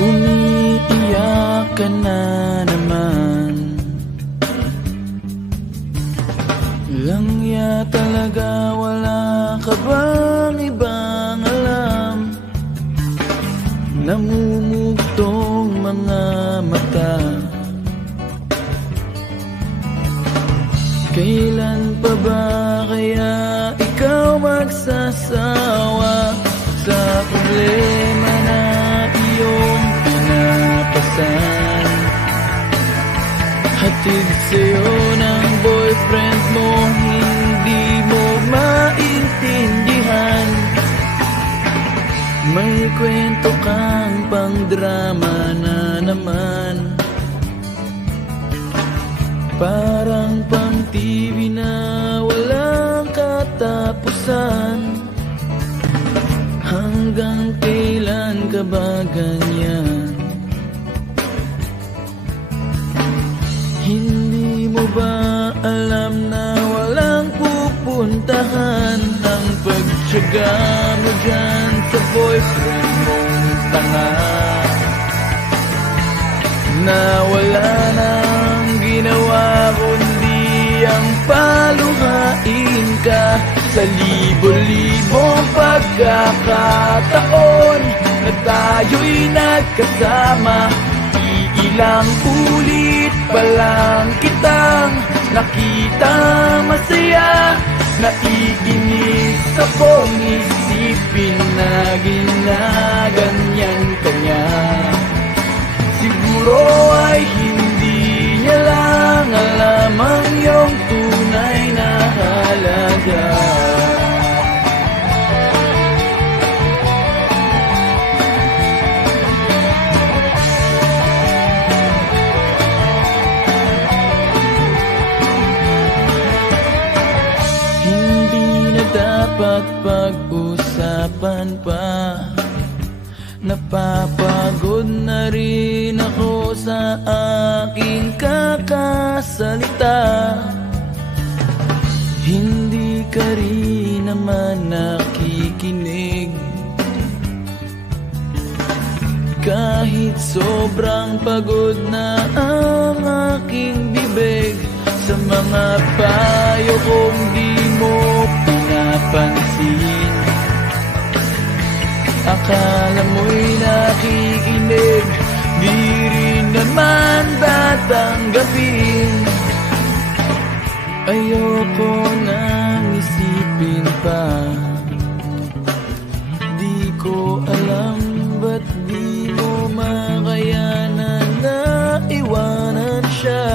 Umiiyak ka na naman. Langya talaga, wala ka bang ibang alam? Namumugtong mga mata. Kailan pa ba kaya ikaw magsasawa sa problema na iyong pinapasan? Hatid sa'yo ng boyfriend mo, hindi mo maintindihan. May kwento kang pang-drama na naman. Parang pang-TV na walang katapusan. Hanggang kailan ka ba ganyan? Hindi mo ba alam na walang pupuntahan ang pagtiyaga mo dyan sa boyfriend mong tanga? Na wala nang ginawa kundi ang paluhain ka sa libo-libong pagkakataon na tayo'y nagkasama. Ilang ulit pa lang kitang nakita masaya. Naiinis akong isipin na ginaganyan ka niya. Siguro ay hindi niya lang alam ang iyong tunay na halaga. Hindi na dapat pag-usapan pa. Napapagod na rin ako sa aking kakasalita. Hindi ka rin naman nakikinig. Kahit sobrang pagod na ang aking bibig, sa mga payo kong di mo pinapansin. Akala mo'y nakikinig, di rin naman tatanggapin. Ayoko nang isipin pa. Di ko alam ba't di mo makayanan na iwanan siya.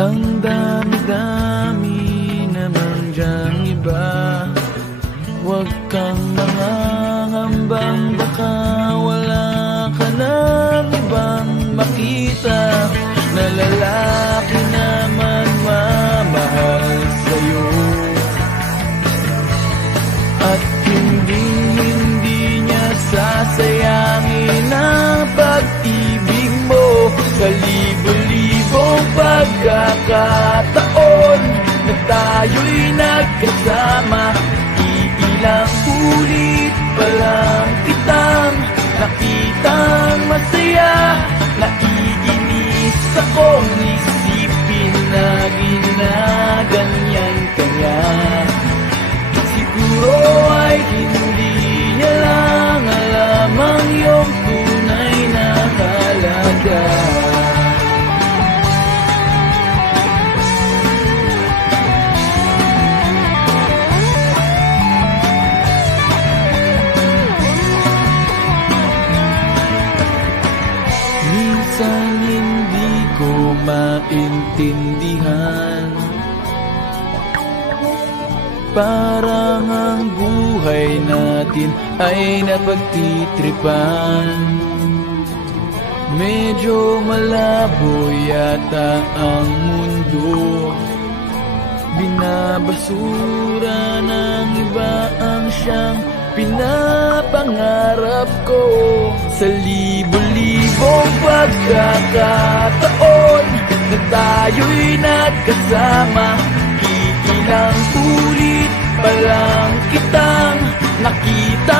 Ang dami-dami naman dyang iba. Huwag kang mangangambang baka wala ka nang ibang makita na lalaki naman mamahal sa'yo. At hindi niya sasayangin ang pag-ibig mo sa libo-libong pagkakataon na tayo'y nagkasama. Ilang ulit pa lang kitang nakitang masaya. Naiinis akong isipin na ginaganyan ka niya. Siguro ay hindi niya lang alam ang iyong tunay na halaga. Minsan hindi ko maintindihan. Parang ang buhay natin ay napagtitripan. Medyo malabo yata ang mundo. Binabasura ng iba ang siyang pinapangarap ko. Sa libo-libong pagkakataon na tayo'y nagkasama. Ilang ulit pa lang kitang nakita